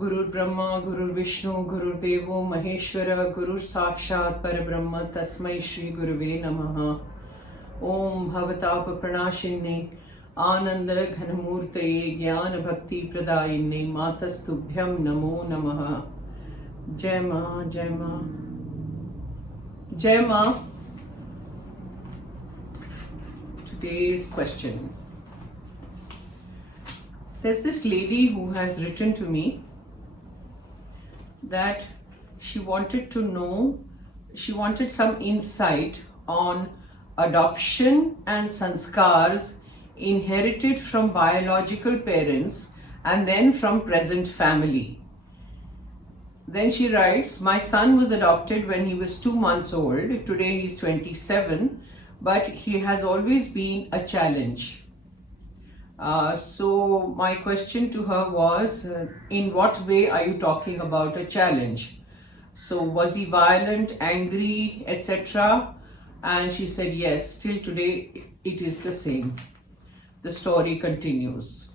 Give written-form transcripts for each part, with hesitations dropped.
गुरुर् ब्रह्मा गुरुर्विष्णु गुरुर्देवो महेश्वर गुरुर् साक्षात् परब्रह्म तस्मै श्री गुरुवे नमः। ओम भवताप प्रणाशिन्ने आनंद घनमूर्तये ज्ञान भक्ति प्रदायिन्ने मातस्तुभ्यं नमो नमः। जय मां जय मां जय मां। Today's question. There's this lady who has written to me that she wanted some insight on adoption and sanskars inherited from biological parents and then from present family. Then she writes, my son was adopted when he was 2 months old. Today he's 27, but he has always been a challenge. So my question to her was, in what way are you talking about a challenge? So was he violent, angry, etc.? And she said, yes, till today it is the same. The story continues.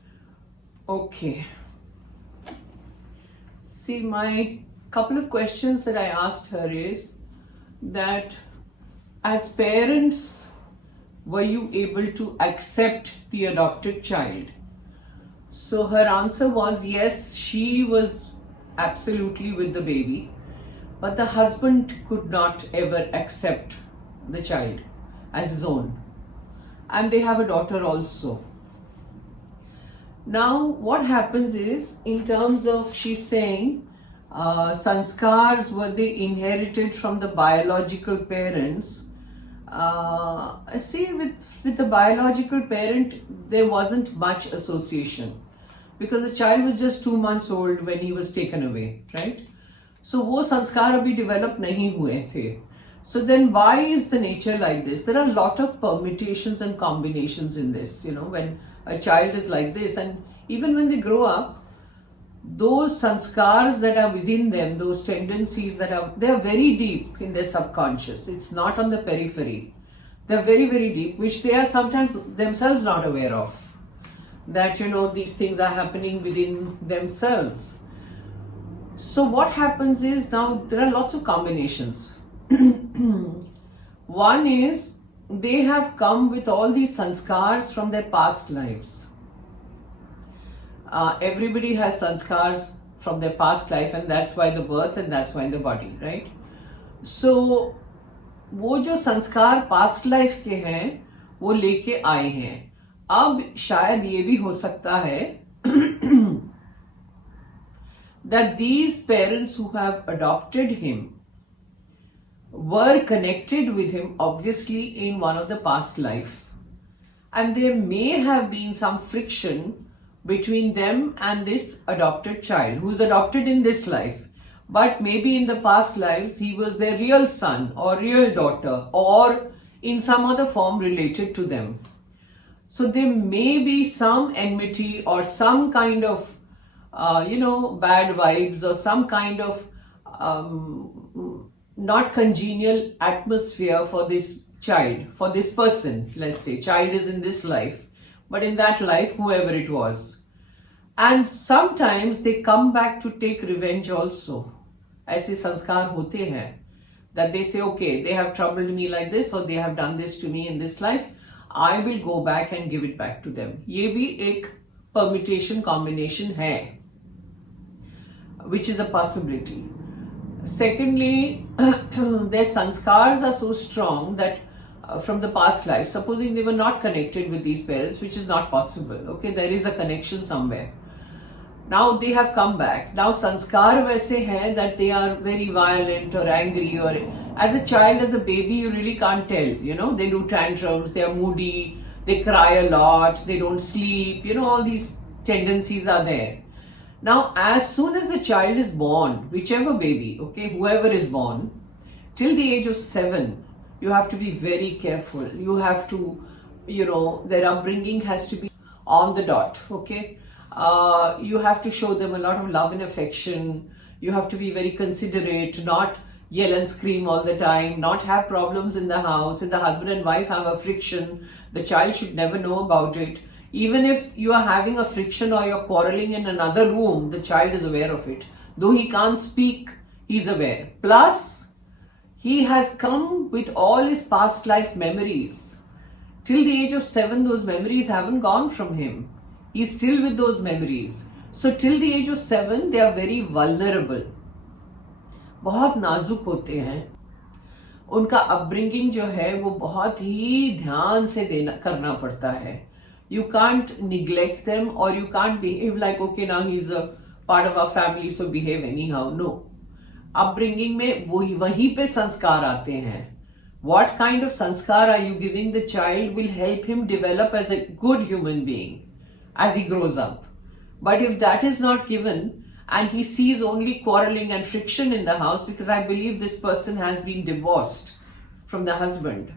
Okay. See, my couple of questions that I asked her is that as parents, were you able to accept the adopted child? So her answer was yes, she was absolutely with the baby, but the husband could not ever accept the child as his own. And they have a daughter also. Now what happens is, in terms of, she's saying, sanskars, were they inherited from the biological parents? See, with the biological parent, there wasn't much association because the child was just 2 months old when he was taken away, right? So wo sanskar abhi develop nahi hue the. So then why is the nature like this? There are a lot of permutations and combinations in this, when a child is like this, and even when they grow up, those sanskars that are within them, those tendencies they are very deep in their subconscious. It's not on the periphery. They're very, very deep, which they are sometimes themselves not aware of. That, these things are happening within themselves. So what happens is, now there are lots of combinations. One is, they have come with all these sanskars from their past lives. Everybody has sanskars from their past life, and that's why the birth and that's why the body, right? So वो जो संस्कार past life के हैं वो लेके आए हैं. अब शायद ये भी हो सकता है that these parents who have adopted him were connected with him obviously in one of the past life, and there may have been some friction between them and this adopted child who's adopted in this life, but maybe in the past lives he was their real son or real daughter or in some other form related to them. So there may be some enmity or some kind of bad vibes or some kind of not congenial atmosphere for this child, for this person. Let's say child is in this life, but in that life, whoever it was. And sometimes they come back to take revenge also. ऐसे संस्कार होते हैं that they say, okay, they have troubled me like this or they have done this to me in this life, I will go back and give it back to them. ये भी एक permutation combination है, which is a possibility. Secondly, their sanskars are so strong that from the past life, supposing they were not connected with these parents, which is not possible, okay, there is a connection somewhere. Now they have come back. Now sanskar वैसे हैं that they are very violent or angry, or as a child, as a baby, you really can't tell, they do tantrums, they are moody, they cry a lot, they don't sleep, all these tendencies are there. Now as soon as the child is born, whichever baby, okay, whoever is born, till the age of 7, you have to be very careful. You have to, their upbringing has to be on the dot, okay? You have to show them a lot of love and affection. You have to be very considerate, not yell and scream all the time, not have problems in the house. If the husband and wife have a friction, the child should never know about it. Even if you are having a friction or you're quarreling in another room, the child is aware of it. Though he can't speak, he's aware. Plus, he has come with all his past life memories. Till the age of 7, those memories haven't gone from him. He's still with those memories. So till the age of 7, they are very vulnerable. बहुत नाजुक होते हैं. उनका upbringing जो है वो बहुत ही ध्यान से करना पड़ता है. You can't neglect them, or you can't behave like, okay, now he's a part of our family, so behave anyhow. No. Upbringing में वहीं पे संस्कार आते हैं. What kind of sanskar are you giving the child will help him develop as a good human being as he grows up. But if that is not given and he sees only quarreling and friction in the house, because I believe this person has been divorced from the husband.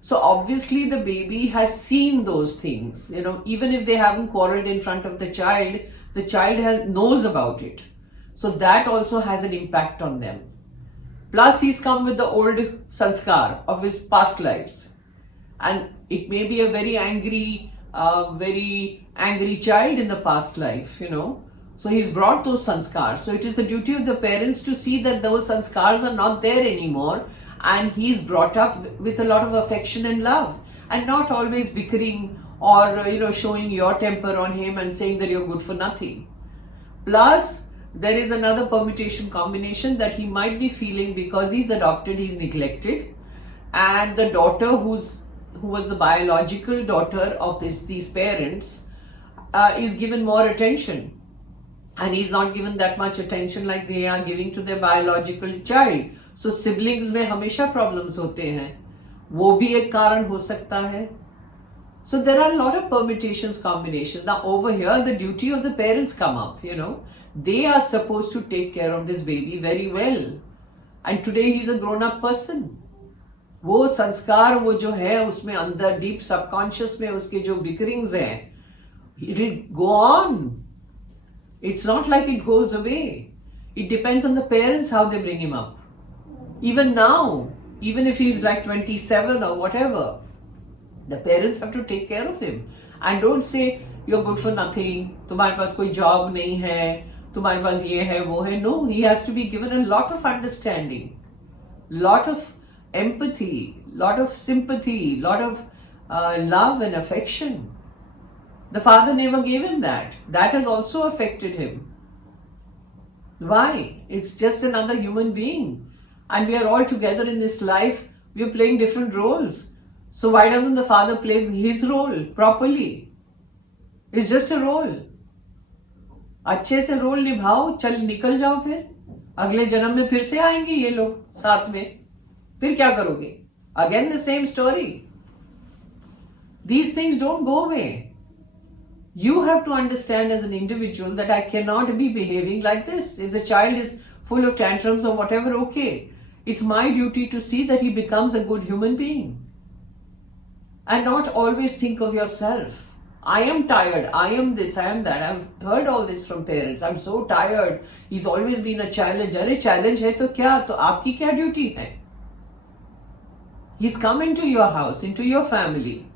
So obviously the baby has seen those things, even if they haven't quarreled in front of the child knows about it. So that also has an impact on them. Plus he's come with the old sanskar of his past lives. And it may be a very angry child in the past life, So he's brought those sanskars. So it is the duty of the parents to see that those sanskars are not there anymore. And he's brought up with a lot of affection and love. And not always bickering or, showing your temper on him and saying that you're good for nothing. Plus, there is another permutation combination that he might be feeling because he's adopted, he's neglected, and the daughter who was the biological daughter of these parents is given more attention, and he's not given that much attention like they are giving to their biological child. So siblings में हमेशा problems होते हैं, वो भी एक कारण हो सकता है. So there are a lot of permutations, combinations. Now over here, the duty of the parents come up, They are supposed to take care of this baby very well. And today he's a grown-up person. वो संस्कार वो जो है उसमें अंदर deep subconscious में उसके जो bickerings हैं, it will go on. It's not like it goes away. It depends on the parents how they bring him up. Even now, even if he's like 27 or whatever, the parents have to take care of him. And don't say, you're good for nothing, तुम्हारे पास कोई job नहीं है, तुम्हारे पास ये है वो है. No, he has to be given a lot of understanding, lot of empathy, lot of sympathy, lot of love and affection. The father never gave him that. That has also affected him. Why? It's just another human being. And we are all together in this life. We are playing different roles. So why doesn't the father play his role properly? It's just a role. अच्छे से role निभाओ, चल निकल जाओ, फिर अगले जन्म में फिर से आएंगे ये लोग साथ में. फिर क्या करोगे? Again the same story. These things don't go away. You have to understand as an individual that I cannot be behaving like this. If the child is full of tantrums or whatever, okay. It's my duty to see that he becomes a good human being. And not always think of yourself. I am tired, I am this, I am that. I've heard all this from parents. I'm so tired. He's always been a challenge. अरे challenge है तो क्या? तो आपकी क्या duty है? He's come into your house, into your family.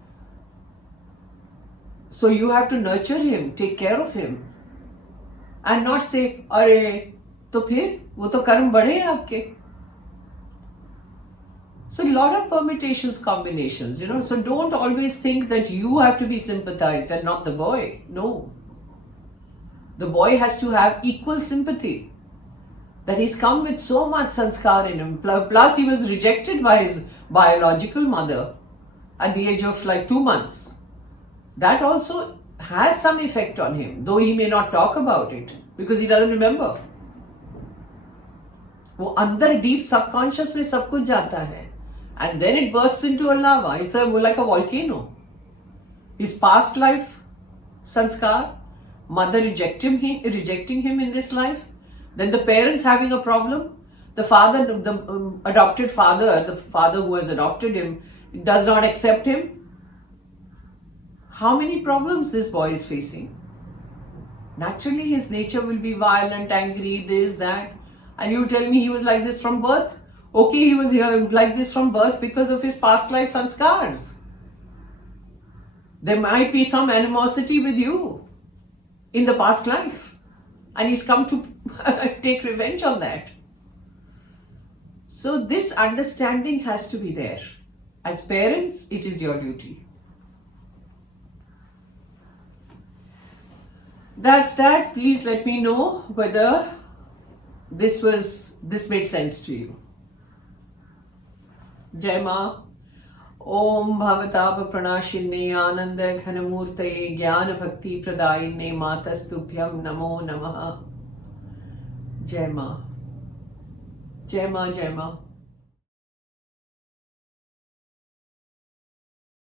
So you have to nurture him, take care of him. And not say, अरे तो फिर वो तो कर्म बढ़े आपके. So a lot of permutations, combinations, So don't always think that you have to be sympathized and not the boy. No. The boy has to have equal sympathy. That he's come with so much sanskar in him. Plus he was rejected by his biological mother at the age of like 2 months. That also has some effect on him, though he may not talk about it because he doesn't remember. वो अंदर deep subconscious में सब कुछ जाता है. And then it bursts into a lava. It's like a volcano. His past life, sanskar, mother rejecting him in this life, then the parents having a problem, the father, the adopted father, the father who has adopted him, does not accept him. How many problems this boy is facing? Naturally, his nature will be violent, angry, this, that. And you tell me he was like this from birth? Okay, he was here like this from birth because of his past life sanskars. There might be some animosity with you in the past life, and he's come to take revenge on that. So this understanding has to be there. As parents, it is your duty. That's that. Please let me know whether this made sense to you. Jai Ma. Om Bhavatāpa Pranashinne Ananda Ghanamurtaye Jnana Bhakti Pradayine Matastubhyam Namo Namaha. Jai Ma. Jai Ma, Jai Ma.